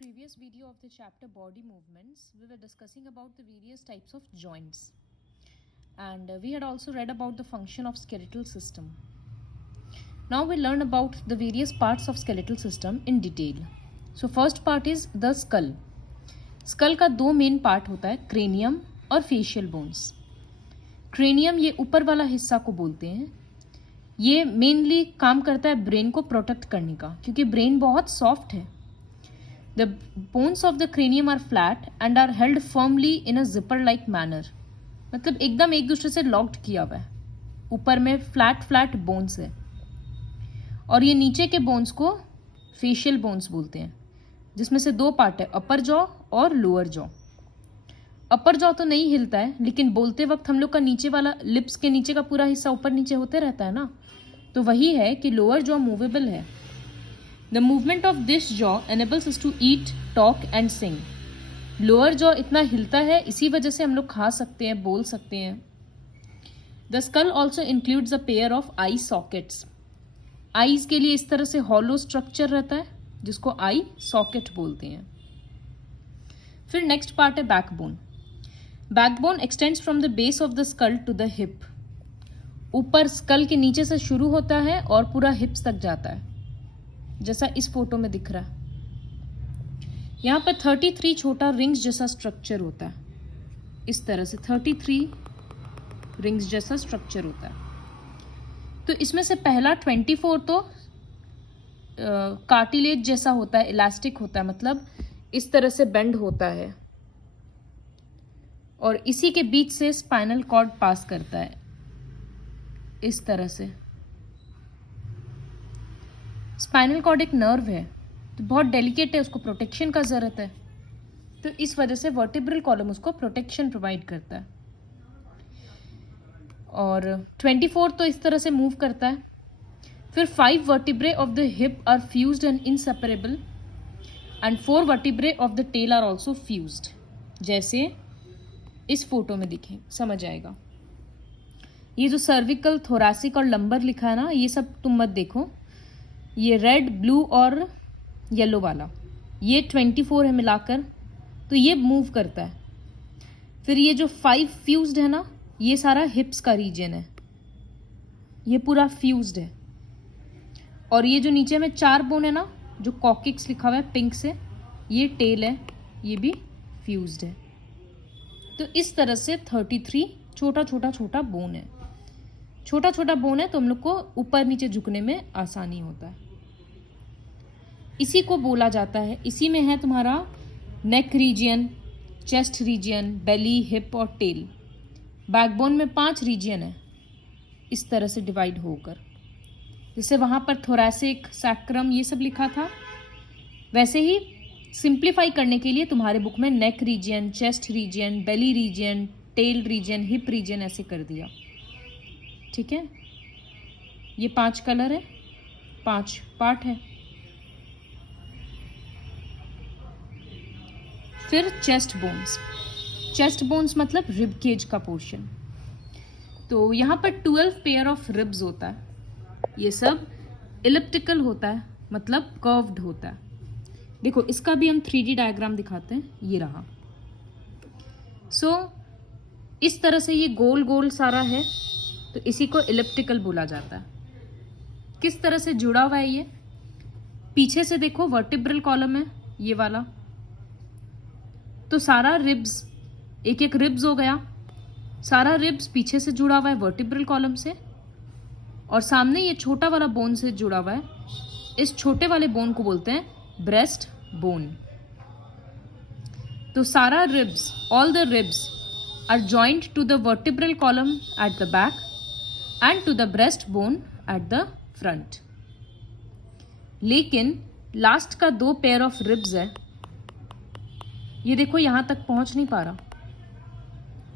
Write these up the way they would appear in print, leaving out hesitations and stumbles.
previous video of the chapter body movements, we were discussing about the various types of joints. And we had also read about the function of skeletal system. Now we learn about the various parts of skeletal system in detail. So first part is the skull. Skull का दो main part होता है, cranium और facial bones. Cranium ये ऊपर वाला हिस्सा को बोलते हैं. ये मेनली काम करता है ब्रेन को प्रोटेक्ट करने का, क्योंकि ब्रेन बहुत सॉफ्ट है. The bones of the cranium are flat and are held firmly in a zipper-like manner. मतलब एकदम एक दूसरे से लॉक्ड किया हुआ है. ऊपर में फ्लैट बोन्स है और ये नीचे के बोन्स को फेशियल बोन्स बोलते हैं, जिसमें से दो पार्ट है, अपर जॉ और लोअर जॉ. अपर जॉ तो नहीं हिलता है, लेकिन बोलते वक्त हम लोग का नीचे वाला लिप्स के नीचे का पूरा हिस्सा ऊपर नीचे होते रहता है ना, तो वही है कि लोअर जॉ मूवेबल है. The movement of this jaw enables us to eat, talk and sing. Lower jaw इतना हिलता है, इसी वजह से हम लोग खा सकते हैं, बोल सकते हैं. The skull also includes a pair of eye sockets. Eyes के लिए इस तरह से हॉलो स्ट्रक्चर रहता है, जिसको आई सॉकेट बोलते हैं. फिर नेक्स्ट पार्ट है backbone. Backbone extends from the base of the skull to the hip. ऊपर स्कल के नीचे से शुरू होता है और पूरा हिप्स तक जाता है, जैसा इस फोटो में दिख रहा है. यहाँ पर 33 छोटा रिंग्स जैसा स्ट्रक्चर होता है. इस तरह से 33 रिंग्स जैसा स्ट्रक्चर होता है. तो इसमें से पहला 24 तो कार्टिलेज जैसा होता है, इलास्टिक होता है, मतलब इस तरह से बेंड होता है और इसी के बीच से स्पाइनल कॉर्ड पास करता है इस तरह से. स्पाइनल कॉर्ड एक नर्व है, तो बहुत डेलिकेट है, उसको प्रोटेक्शन का ज़रूरत है, तो इस वजह से वर्टिब्रल कॉलम उसको प्रोटेक्शन प्रोवाइड करता है. और 24 तो इस तरह से मूव करता है. फिर 5 vertebrae of the hip are fused and inseparable and 4 vertebrae of the tail are also fused, जैसे इस फोटो में दिखे, समझ आएगा. ये जो सर्विकल, थोरैसिक और लंबर लिखा है ना, ये सब तुम मत देखो. ये रेड, ब्लू और येलो वाला, ये 24 है मिलाकर, तो ये मूव करता है. फिर ये जो 5 फ्यूज्ड है ना, ये सारा हिप्स का रीजन है, ये पूरा फ्यूज्ड है. और ये जो नीचे में 4 बोन है ना, जो कॉकिक्स लिखा हुआ है पिंक से, ये टेल है, ये भी फ्यूज्ड है. तो इस तरह से 33 छोटा बोन है. छोटा बोन है तो हम लोग को ऊपर नीचे झुकने में आसानी होता है. इसी को बोला जाता है, इसी में है तुम्हारा नेक रीजियन, चेस्ट रीजियन, बेली, हिप और टेल. बैकबोन में 5 रीजियन है, इस तरह से डिवाइड होकर. जैसे वहाँ पर थोरैसिक, सैक्रम ये सब लिखा था, वैसे ही सिंप्लीफाई करने के लिए तुम्हारे बुक में neck region, chest region, belly region, tail region, hip region ऐसे कर दिया. ठीक है, ये 5 कलर है, 5 पार्ट है. फिर चेस्ट बोन्स. चेस्ट बोन्स मतलब रिब केज का पोर्शन. तो यहाँ पर 12 पेयर ऑफ रिब्स होता है. ये सब इलिप्टिकल होता है, मतलब कर्व्ड होता है. देखो इसका भी हम 3D डायग्राम दिखाते हैं, ये रहा. सो इस तरह से ये गोल गोल सारा है, तो इसी को इलिप्टिकल बोला जाता है. किस तरह से जुड़ा हुआ है ये, पीछे से देखो वर्टिब्रल कॉलम है ये वाला, तो सारा रिब्स, एक एक रिब्स हो गया, सारा रिब्स पीछे से जुड़ा हुआ है वर्टिब्रल कॉलम से, और सामने ये छोटा वाला बोन से जुड़ा हुआ है. इस छोटे वाले बोन को बोलते हैं ब्रेस्ट बोन. तो सारा ribs, all the ribs are joint to the vertebral column at the back and to the breastbone at the front. लेकिन लास्ट का 2 पेयर ऑफ रिब्स है, ये देखो यहाँ तक पहुँच नहीं पा रहा,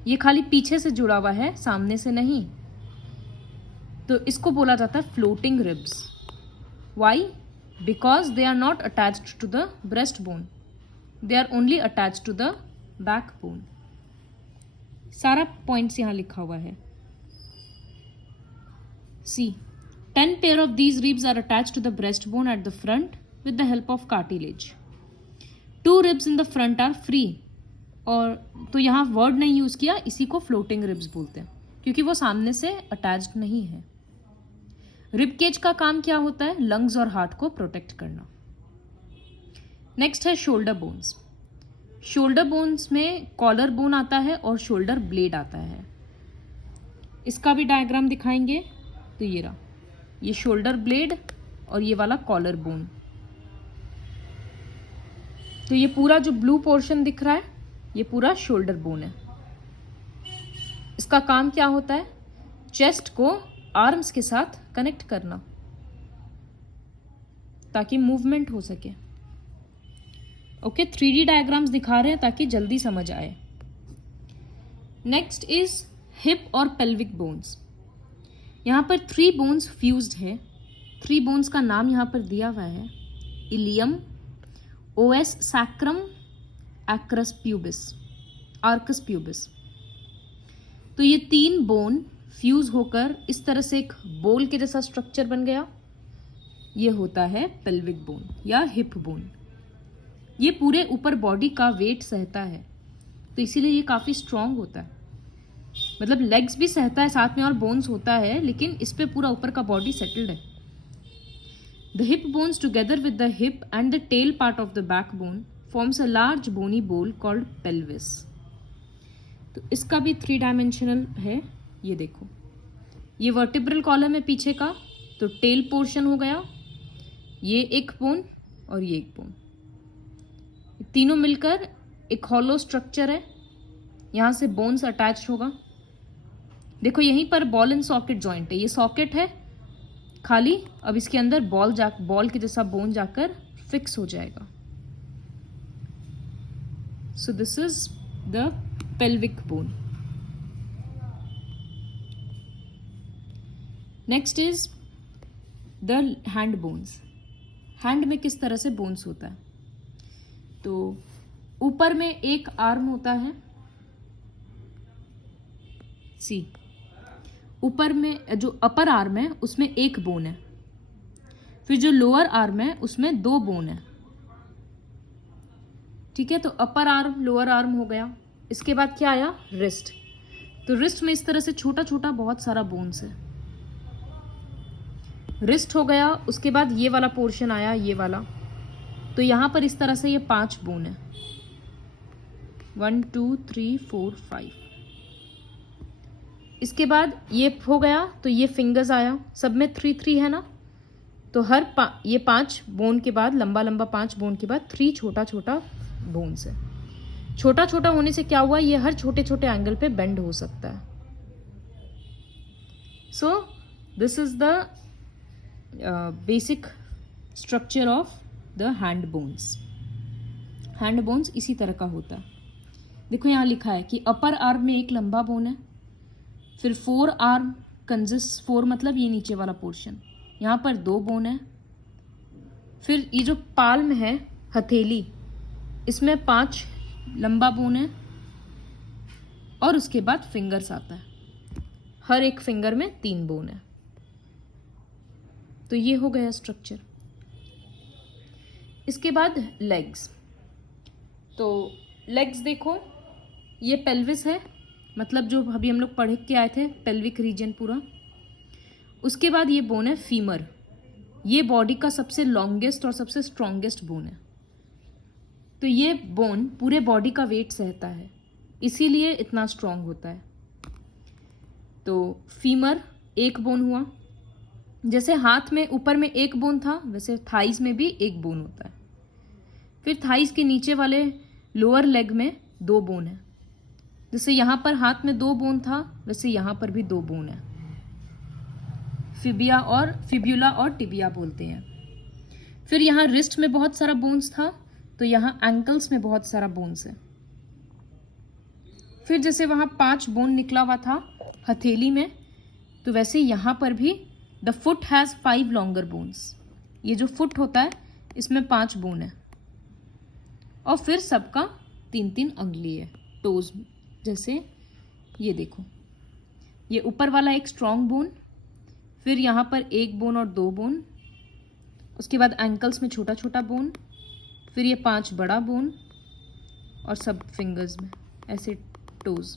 ये खाली पीछे से जुड़ा हुआ है, सामने से नहीं. तो इसको बोला जाता है floating ribs. Why? Because they are not attached to the breast bone, they are only attached to the back bone. सारा पॉइंट्स यहाँ लिखा हुआ है. See, 10 pair of these ribs are attached to the breastbone at the front with the help of cartilage. 2 ribs in the front are free, और तो यहाँ word नहीं use किया, इसी को फ्लोटिंग रिब्स बोलते हैं क्योंकि वो सामने से अटैच्ड नहीं है। रिब केज का काम क्या होता है? लंग्स और हार्ट को प्रोटेक्ट करना। नेक्स्ट है शोल्डर बोन्स। शोल्डर बोन्स में कॉलर बोन आता है और शोल्डर ब्लेड आता है। इसका भी डायग्राम दिखाएंगे। तो ये रहा, ये शोल्डर ब्लेड और ये वाला कॉलर बोन। तो ये पूरा जो ब्लू पोर्शन दिख रहा है ये पूरा शोल्डर बोन है। इसका काम क्या होता है? चेस्ट को आर्म्स के साथ कनेक्ट करना ताकि मूवमेंट हो सके। ओके, 3D डायग्राम्स दिखा रहे हैं ताकि जल्दी समझ आए। नेक्स्ट इज हिप और पेल्विक बोन्स। यहाँ पर 3 बोन्स फ्यूज्ड है। 3 बोन्स का नाम यहाँ पर दिया हुआ है, ilium, os sacrum, arcus pubis. तो ये 3 बोन फ्यूज होकर इस तरह से एक बोल के जैसा स्ट्रक्चर बन गया। ये होता है पेल्विक बोन या हिप बोन। ये पूरे ऊपर बॉडी का वेट सहता है, तो इसीलिए ये काफ़ी स्ट्रांग होता है। मतलब लेग्स भी सहता है साथ में और बोन्स होता है, लेकिन इस पे पूरा ऊपर का बॉडी सेटल्ड है। The hip bones together with the hip and the tail part of the back bone forms a large bony bowl called pelvis. तो इसका भी 3 डायमेंशनल है। ये देखो, ये वर्टिब्रल कॉलम है पीछे का, तो टेल पोर्शन हो गया, ये एक बोन और ये एक बोन, तीनों मिलकर एक हॉलो स्ट्रक्चर है। यहाँ से बोन्स अटैच्ड होगा। देखो यहीं पर बॉल एंड सॉकेट जॉइंट है, ये सॉकेट है खाली, अब इसके अंदर बॉल के जैसा बोन जाकर फिक्स हो जाएगा। So this is the pelvic bone. Next is the hand bones. Hand में किस तरह से बोन्स होता है? तो ऊपर में एक आर्म होता है, सी ऊपर में जो अपर आर्म है उसमें एक बोन है, फिर जो लोअर आर्म है उसमें 2 बोन है। ठीक है, तो अपर आर्म लोअर आर्म हो गया। इसके बाद क्या आया? रिस्ट। तो रिस्ट में इस तरह से छोटा छोटा बहुत सारा बोन्स है। रिस्ट हो गया, उसके बाद ये वाला पोर्शन आया, ये वाला, तो यहां पर इस तरह से ये 5 बोन है, 1 2 3 4 5। इसके बाद ये हो गया, तो ये फिंगर्स आया, सब में 3 3 है ना, तो हर ये 5 बोन के बाद, लंबा लंबा 5 बोन के बाद 3 छोटा छोटा बोन्स है। छोटा छोटा होने से क्या हुआ? ये हर छोटे छोटे एंगल पे बेंड हो सकता है। So this is the basic structure of the hand bones. Hand bones इसी तरह का होता है। देखो यहाँ लिखा है कि अपर आर्म में एक लंबा बोन है, फिर 4 आर्म कंसिस्ट, 4 मतलब ये नीचे वाला पोर्शन, यहाँ पर 2 बोन है, फिर ये जो पाल्म है, हथेली, इसमें 5 लंबा बोन है, और उसके बाद फिंगर्स आता है, हर एक फिंगर में 3 बोन है। तो ये हो गया स्ट्रक्चर। इसके बाद लेग्स। तो लेग्स देखो, ये पेल्विस है, मतलब जो अभी हम लोग पढ़ के आए थे पेल्विक रीजन पूरा। उसके बाद ये बोन है फीमर, ये बॉडी का सबसे लॉन्गेस्ट और सबसे स्ट्रॉन्गेस्ट बोन है। तो ये बोन पूरे बॉडी का वेट सहता है, इसीलिए इतना स्ट्रॉन्ग होता है। तो फीमर एक बोन हुआ। जैसे हाथ में ऊपर में एक बोन था, वैसे थाइस में भी एक बोन होता है। फिर थाइस के नीचे वाले लोअर लेग में 2 बोन है। जैसे यहाँ पर हाथ में 2 बोन था, वैसे यहाँ पर भी 2 बोन है। फिब्यूला और टिबिया बोलते हैं। फिर यहाँ रिस्ट में बहुत सारा बोन्स था, तो यहाँ एंकल्स में बहुत सारा बोन्स है। फिर जैसे वहाँ 5 बोन निकला हुआ था हथेली में, तो वैसे यहाँ पर भी the foot has 5 longer bones. ये जो फुट होता है इसमें 5 बोन है, और फिर सबका 3-3 अंगुली है टोज। जैसे ये देखो, ये ऊपर वाला एक स्ट्रॉन्ग बोन, फिर यहाँ पर 1 बोन और 2 बोन, उसके बाद एंकल्स में छोटा छोटा बोन, फिर ये 5 बड़ा बोन और सब फिंगर्स में ऐसे टोज।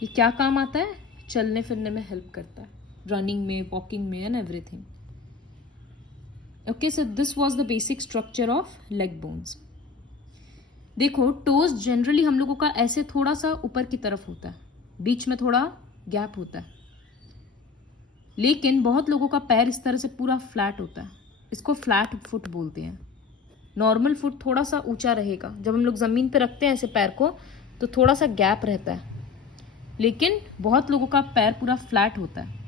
ये क्या काम आता है? चलने फिरने में हेल्प करता है, रनिंग में, वॉकिंग में and everything. Okay, so this was the basic structure of leg bones. देखो, टोज जनरली हम लोगों का ऐसे थोड़ा सा ऊपर की तरफ होता है, बीच में थोड़ा गैप होता है, लेकिन बहुत लोगों का पैर इस तरह से पूरा फ्लैट होता है। इसको फ्लैट फुट बोलते हैं। नॉर्मल फुट थोड़ा सा ऊंचा रहेगा। जब हम लोग ज़मीन पे रखते हैं ऐसे पैर को तो थोड़ा सा गैप रहता है, लेकिन बहुत लोगों का पैर पूरा फ्लैट होता है।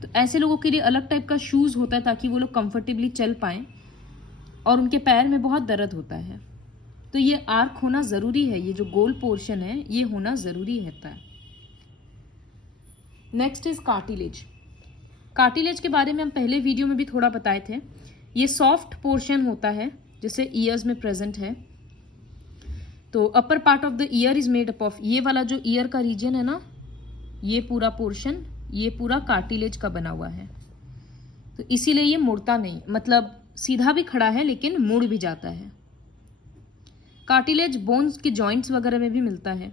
तो ऐसे लोगों के लिए अलग टाइप का शूज़ होता है ताकि वो लोग कंफर्टेबली चल पाएँ, और उनके पैर में बहुत दर्द होता है। तो ये आर्क होना ज़रूरी है, ये जो गोल पोर्शन है ये होना ज़रूरी रहता है। Next is cartilage. कार्टिलेज के बारे में हम पहले वीडियो में भी थोड़ा बताए थे। ये सॉफ्ट पोर्शन होता है जैसे ईयर्स में प्रेजेंट है। तो upper part of the year is made up of, ये वाला जो ईयर का रीजन है ना, ये पूरा पोर्शन, ये पूरा कार्टिलेज का बना हुआ है। तो इसीलिए ये मुड़ता नहीं, मतलब सीधा भी खड़ा है लेकिन मुड़ भी जाता है। कार्टिलेज बोन्स के जॉइंट्स वगैरह में भी मिलता है।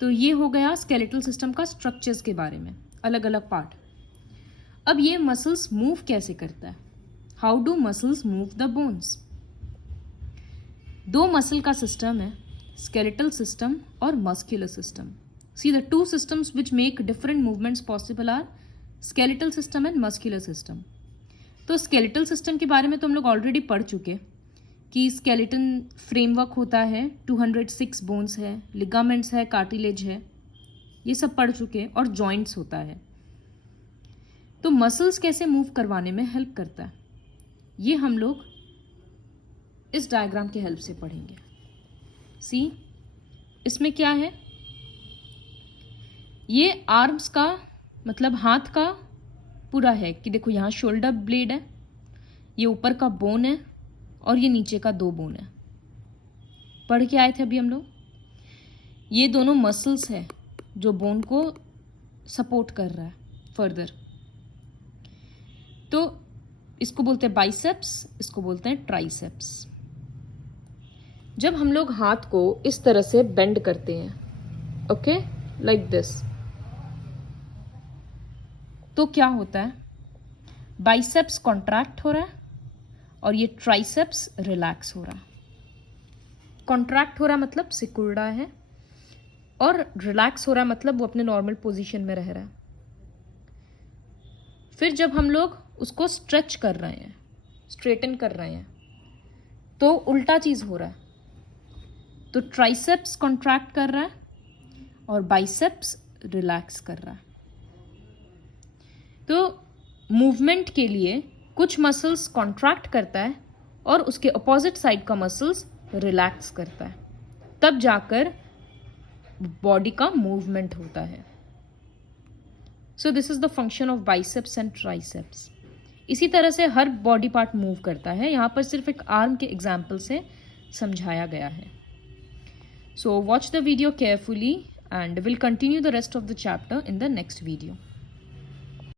तो ये हो गया स्केलेटल सिस्टम का स्ट्रक्चर्स के बारे में, अलग अलग पार्ट। अब ये मसल्स मूव कैसे करता है? How do muscles move the bones? 2 muscle का सिस्टम है, स्केलेटल सिस्टम और muscular system. See the 2 systems which make different movements possible are skeletal system and muscular system. तो स्केलेटल सिस्टम के बारे में तो हम लोग ऑलरेडी पढ़ चुके कि स्केलेटन फ्रेमवर्क होता है, 206 बोन्स है, लिगामेंट्स है, कार्टिलेज है, ये सब पढ़ चुके, और जॉइंट्स होता है। तो मसल्स कैसे मूव करवाने में हेल्प करता है, ये हम लोग इस डायग्राम की हेल्प से पढ़ेंगे। सी, इसमें क्या है? ये आर्म्स का मतलब हाथ का पूरा है कि देखो यहाँ शोल्डर ब्लेड है, ये ऊपर का बोन है और ये नीचे का 2 बोन है। पढ़ के आए थे अभी हम लोग। ये दोनों मसल्स है जो बोन को सपोर्ट कर रहा है फर्दर। तो इसको बोलते हैं बाइसेप्स, इसको बोलते हैं ट्राइसेप्स। जब हम लोग हाथ को इस तरह से बेंड करते हैं, ओके, लाइक दिस, तो क्या होता है? बाइसेप्स कॉन्ट्रैक्ट हो रहा है और ये ट्राइसेप्स रिलैक्स हो रहा है। कॉन्ट्रैक्ट हो रहा मतलब सिकुड़ रहा है, और रिलैक्स हो रहा मतलब वो अपने नॉर्मल पोजीशन में रह रहा है। फिर जब हम लोग उसको स्ट्रेच कर रहे हैं, स्ट्रेटन कर रहे हैं, तो उल्टा चीज़ हो रहा है। तो ट्राइसेप्स कॉन्ट्रैक्ट कर रहा है और बाइसेप्स रिलैक्स कर रहा है। तो मूवमेंट के लिए कुछ मसल्स कॉन्ट्रैक्ट करता है और उसके अपोजिट साइड का मसल्स रिलैक्स करता है, तब जाकर बॉडी का मूवमेंट होता है। So this is the function of biceps and triceps. इसी तरह से हर बॉडी पार्ट मूव करता है। यहाँ पर सिर्फ एक आर्म के एग्जाम्पल से समझाया गया है। So watch the video carefully and we'll continue the rest of the chapter in the next video.